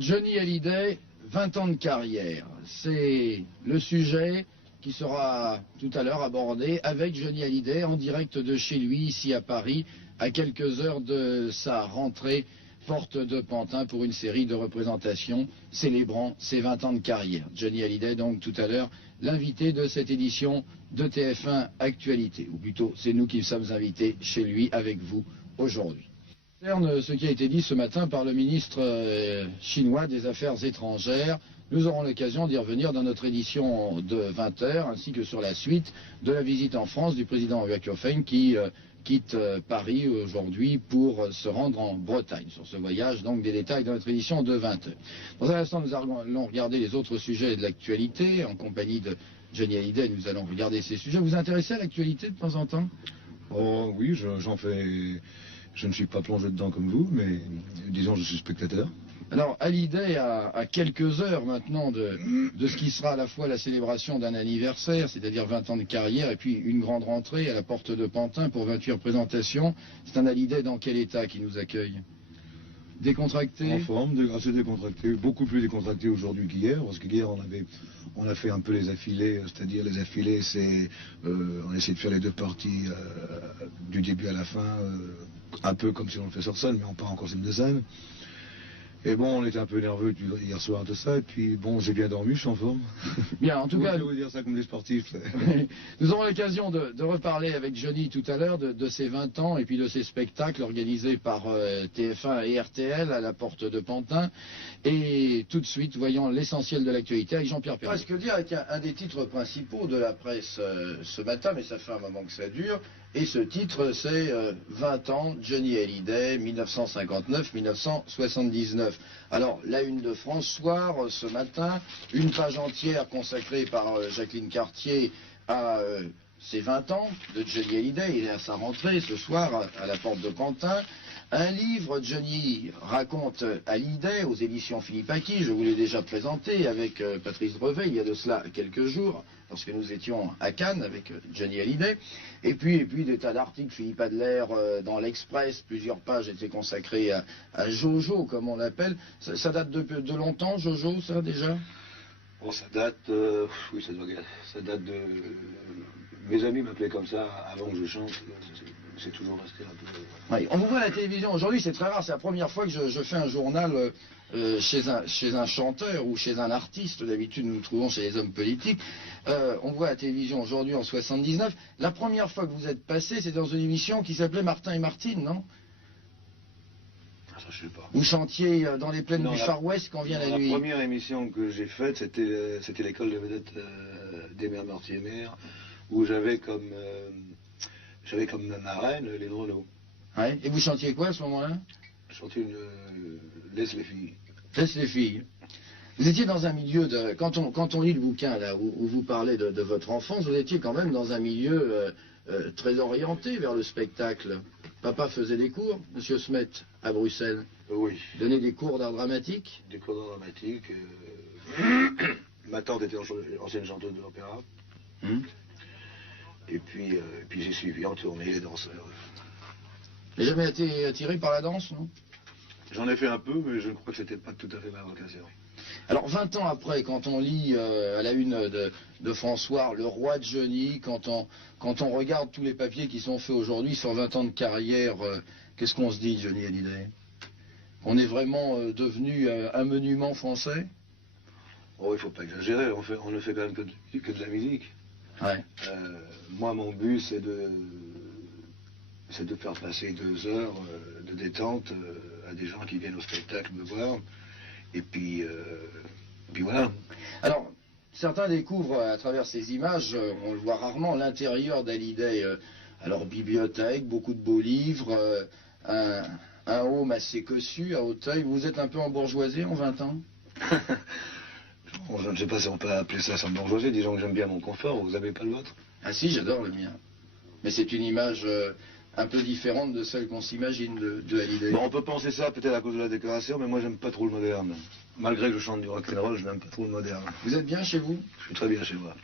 Johnny Hallyday, 20 ans de carrière. C'est le sujet qui sera tout à l'heure abordé avec Johnny Hallyday en direct de chez lui, ici à Paris, à quelques heures de sa rentrée porte de Pantin pour une série de représentations célébrant ses 20 ans de carrière. Johnny Hallyday, donc tout à l'heure, l'invité de cette édition de TF1 Actualité. Ou plutôt, c'est nous qui sommes invités chez lui avec vous aujourd'hui. Concernant ce qui a été dit ce matin par le ministre chinois des Affaires étrangères, nous aurons l'occasion d'y revenir dans notre édition de 20h, ainsi que sur la suite de la visite en France du président Hua Hyofeng qui quitte Paris aujourd'hui pour se rendre en Bretagne. Sur ce voyage, donc des détails dans notre édition de 20h. Dans un instant, nous allons regarder les autres sujets de l'actualité. En compagnie de Johnny Hallyday, nous allons regarder ces sujets. Vous vous intéressez à l'actualité de temps en temps? Oh oui, j'en fais... Je ne suis pas plongé dedans comme vous, mais disons je suis spectateur. Alors, Hallyday à quelques heures maintenant de ce qui sera à la fois la célébration d'un anniversaire, c'est-à-dire 20 ans de carrière, et puis une grande rentrée à la porte de Pantin pour 28 représentations. C'est un Hallyday dans quel état qui nous accueille? Décontracté? En forme, assez décontracté, beaucoup plus décontracté aujourd'hui qu'hier, parce qu'hier on a fait un peu les affilés, c'est-à-dire les affilés, c'est on essaie de faire les deux parties du début à la fin, un peu comme si on le fait sur scène, mais on part encore scène de scène. Et bon, on était un peu nerveux hier soir de ça, et puis bon, j'ai bien dormi, je suis en forme. Bien, en tout cas... Je vais vous dire ça comme des sportifs. Nous aurons l'occasion de reparler avec Johnny tout à l'heure de ses 20 ans et puis de ses spectacles organisés par TF1 et RTL à la porte de Pantin. Et tout de suite, voyons l'essentiel de l'actualité avec Jean-Pierre Perrault. Presque dire avec un des titres principaux de la presse ce matin, mais ça fait un moment que ça dure. Et ce titre, c'est 20 ans, Johnny Hallyday, 1959-1979. Alors, la une de France Soir, ce matin, une page entière consacrée par Jacqueline Cartier à ses 20 ans de Johnny Hallyday. Il est à sa rentrée ce soir à la porte de Pantin. Un livre, Johnny raconte Hallyday aux éditions Philippe Aki, je vous l'ai déjà présenté avec Patrice Brevet il y a de cela quelques jours, lorsque nous étions à Cannes avec Johnny Hallyday. Et puis des tas d'articles, Philippe Adler dans l'Express, plusieurs pages étaient consacrées à Jojo, comme on l'appelle. Ça date de longtemps, Jojo, ça déjà? Bon, ça date, oui, ça date de... Mes amis m'appelaient comme ça avant que je chante, c'est toujours resté un peu... Oui, on vous voit à la télévision aujourd'hui, c'est très rare, c'est la première fois que je fais un journal chez un chanteur ou chez un artiste. D'habitude nous nous trouvons chez les hommes politiques. On voit à la télévision aujourd'hui en 79. La première fois que vous êtes passé, c'est dans une émission qui s'appelait Martin et Martine, non? Ça, je sais pas. Vous chantiez dans les plaines du Far West quand vient la nuit. La première émission que j'ai faite, c'était l'école de vedettes des mères Martier-Mères, où j'avais comme marraine les Renault. Ouais. Et vous chantiez quoi à ce moment-là? Je chantais Laisse les filles. Laisse les filles. Vous étiez dans un milieu de... Quand on lit le bouquin là, où vous parlez de votre enfance, vous étiez quand même dans un milieu très orienté vers le spectacle. Papa faisait des cours, Monsieur Smet, à Bruxelles. Oui. Donnait des cours d'art dramatique. Des cours d'art dramatique. Ma tante était ancienne chanteuse de l'opéra. Et puis j'ai suivi en tournée les danseurs. Vous n'avez jamais été attiré par la danse, non? J'en ai fait un peu, mais je crois que c'était pas tout à fait ma vocation. Alors 20 ans après, quand on lit à la une de François, le roi de Johnny, quand on regarde tous les papiers qui sont faits aujourd'hui sur 20 ans de carrière, qu'est-ce qu'on se dit, Johnny Hallyday? On est vraiment devenu un monument français? Oh, il faut pas exagérer, on ne fait quand même que de la musique. Ouais. Moi, mon but, c'est de faire passer 2 heures de détente à des gens qui viennent au spectacle me voir. Et puis voilà. Alors, certains découvrent à travers ces images, on le voit rarement, l'intérieur d'Hallyday. Alors, bibliothèque, beaucoup de beaux livres, un home assez cossu à Auteuil. Vous êtes un peu embourgeoisé en 20 ans? Bon, je ne sais pas si on peut appeler ça s'embourgeoiser. Disons que j'aime bien mon confort. Vous n'avez pas le vôtre? Ah si, j'adore le mien. Mais c'est une image un peu différente de celle qu'on s'imagine de Hallyday. Bon, on peut penser ça peut-être à cause de la décoration, mais moi j'aime pas trop le moderne. Malgré que je chante du rock'n'roll, je n'aime pas trop le moderne. Vous êtes bien chez vous? Je suis très bien chez moi.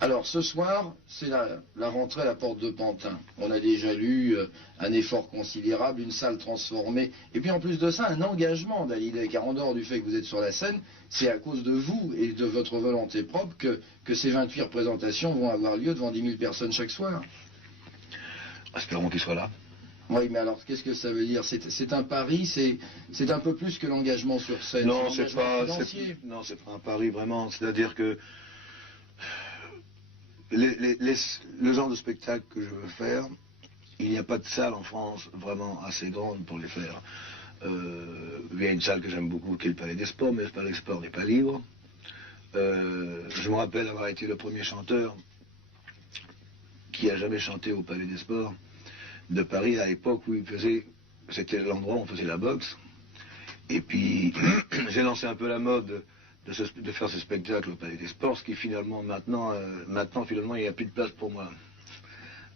Alors ce soir, c'est la rentrée à la porte de Pantin. On a déjà lu un effort considérable, une salle transformée, et puis en plus de ça, un engagement d'Hallyday, car en dehors du fait que vous êtes sur la scène, c'est à cause de vous et de votre volonté propre que ces 28 représentations vont avoir lieu devant 10 000 personnes chaque soir. Espérons qu'ils soient là. Oui, mais alors qu'est-ce que ça veut dire? C'est un pari, c'est un peu plus que l'engagement sur scène. Non, c'est c'est pas un pari vraiment. C'est-à-dire que le genre de spectacle que je veux faire, il n'y a pas de salle en France vraiment assez grande pour les faire. Il y a une salle que j'aime beaucoup qui est le Palais des Sports, mais le Palais des Sports n'est pas libre. Je me rappelle avoir été le premier chanteur qui a jamais chanté au Palais des Sports de Paris à l'époque où il faisait, c'était l'endroit où on faisait la boxe. Et puis j'ai lancé un peu la mode de faire ce spectacle au Palais des Sports, ce qui finalement maintenant finalement il n'y a plus de place pour moi.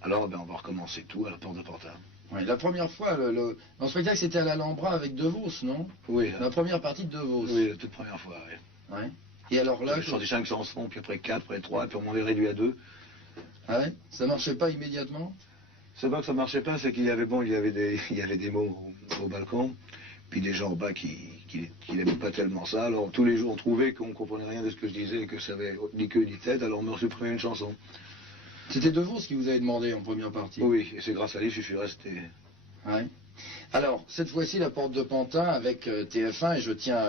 Alors on va recommencer tout à la porte de Pantin. Oui, la première fois, le spectacle c'était à l'Alhambra avec De Vos, non? Oui. La première partie de Vos. Oui, la toute première fois, oui. Ouais. Et alors là... J'ai chanté 5 chansons, puis après 4, après 3, puis on m'avait réduit à 2. Ah ouais? Ça marchait pas immédiatement? C'est pas que ça marchait pas, c'est qu'il y avait des mots au balcon, puis des gens en bas qui n'aimaient pas tellement ça. Alors tous les jours on trouvait qu'on comprenait rien de ce que je disais, que ça avait ni queue ni tête, alors on me supprimait une chanson. C'était De Vos qui vous avait demandé en première partie? Oui, et c'est grâce à lui que je suis resté. Ouais. Alors, cette fois-ci, la porte de Pantin avec TF1, et je tiens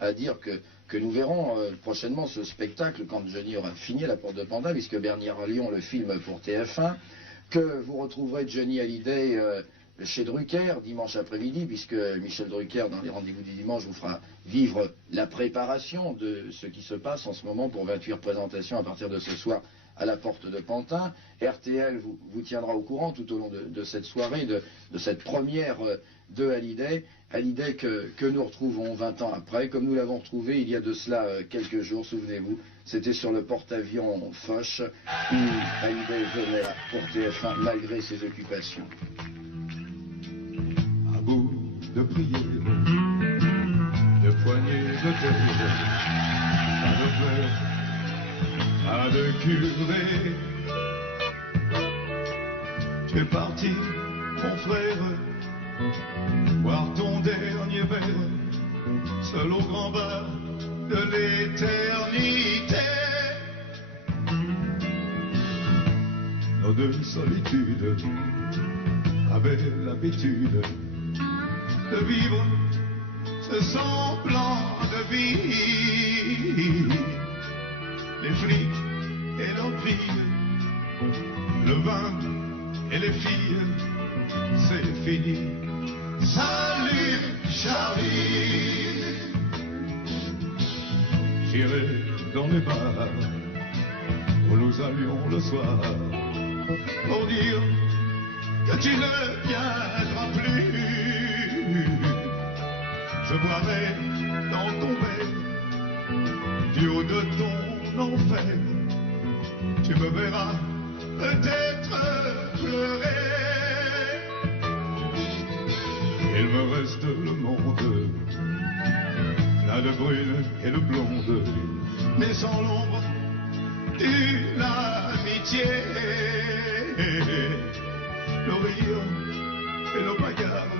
à dire que nous verrons prochainement ce spectacle quand Johnny aura fini la porte de Pantin, puisque Bernard Lyon le filme pour TF1, que vous retrouverez Johnny Hallyday chez Drucker dimanche après-midi, puisque Michel Drucker, dans les rendez-vous du dimanche, vous fera vivre la préparation de ce qui se passe en ce moment pour 28 représentations à partir de ce soir à la porte de Pantin. RTL vous tiendra au courant tout au long de cette soirée, de cette première de Hallyday. Hallyday que nous retrouvons 20 ans après, comme nous l'avons retrouvé il y a de cela quelques jours, souvenez-vous. C'était sur le porte-avions Foch, où Hallyday venait pour TF1 malgré ses occupations. À bout de prière, de poignées de terre, pas de fleurs, pas de curé. Tu es parti, mon frère, boire ton dernier verre, seul au grand bar de l'éternité. Nos deux solitudes avaient l'habitude de vivre ce semblant de vie. Les flics et leurs filles, le vin et les filles, c'est fini. Salut Charlie. J'irai dans les bars où nous allions le soir pour dire que tu ne viendras plus. Je boirai dans ton verre du haut de ton enfer. Tu me verras peut-être pleurer. Il me reste le monde, là de brune et de blonde, mais sans l'ombre d'une amitié. Nos rires et nos bagarres,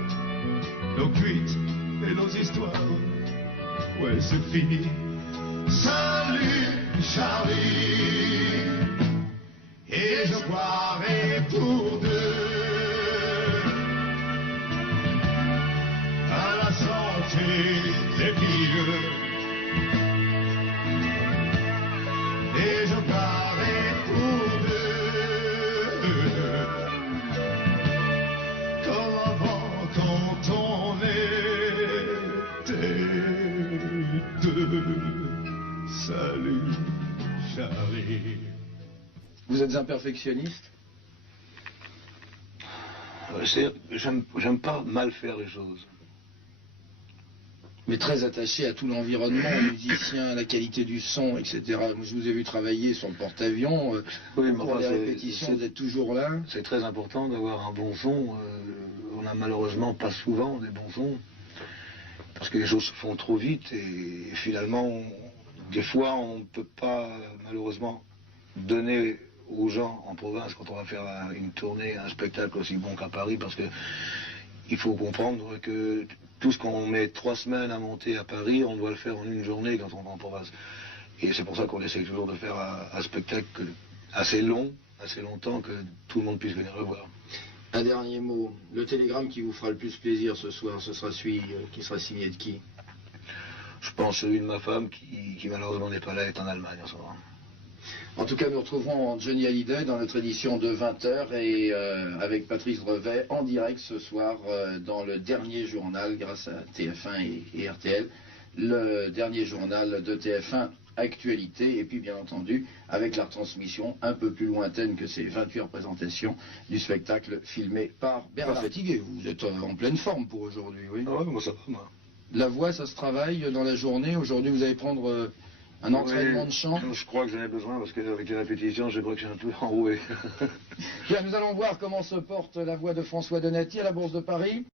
nos cuites et nos histoires, ouais c'est fini. Salut Charlie, et je boirai pour deux à la santé des filles, et je boirai pour deux comme avant quand on était deux. Salut Charlie. Vous êtes un perfectionniste? J'aime pas mal faire les choses. Mais très attaché à tout l'environnement, aux musiciens, à la qualité du son, etc. Je vous ai vu travailler sur le porte-avions. Oui, mais pour enfin, les répétitions, vous êtes toujours là. C'est très important d'avoir un bon son. On n'a malheureusement pas souvent des bons sons. Parce que les choses se font trop vite et finalement, des fois, on ne peut pas, malheureusement, donner aux gens en province quand on va faire une tournée, un spectacle aussi bon qu'à Paris, parce que il faut comprendre que tout ce qu'on met 3 semaines à monter à Paris, on doit le faire en une journée quand on va en province. Et c'est pour ça qu'on essaie toujours de faire un spectacle assez long, assez longtemps, que tout le monde puisse venir le voir. Un dernier mot, le télégramme qui vous fera le plus plaisir ce soir, ce sera celui qui sera signé de qui? Je pense celui de ma femme qui malheureusement n'est pas là, est en Allemagne en ce moment. En tout cas, nous retrouverons Johnny Hallyday dans notre édition de 20h et avec Patrice Drevet en direct ce soir dans le dernier journal grâce à TF1 et RTL, le dernier journal de TF1 Actualité, et puis bien entendu avec la retransmission un peu plus lointaine que ces 28 représentations du spectacle filmé par Bernard. Fatigué, vous êtes en pleine forme pour aujourd'hui, oui? Ah ouais, moi ça va, moi. La voix, ça se travaille dans la journée. Aujourd'hui, vous allez prendre un entraînement de chant. Je crois que j'en ai besoin parce qu'avec les répétitions, je crois que je suis un peu enroué. Bien, nous allons voir comment se porte la voix de François Donati à la Bourse de Paris.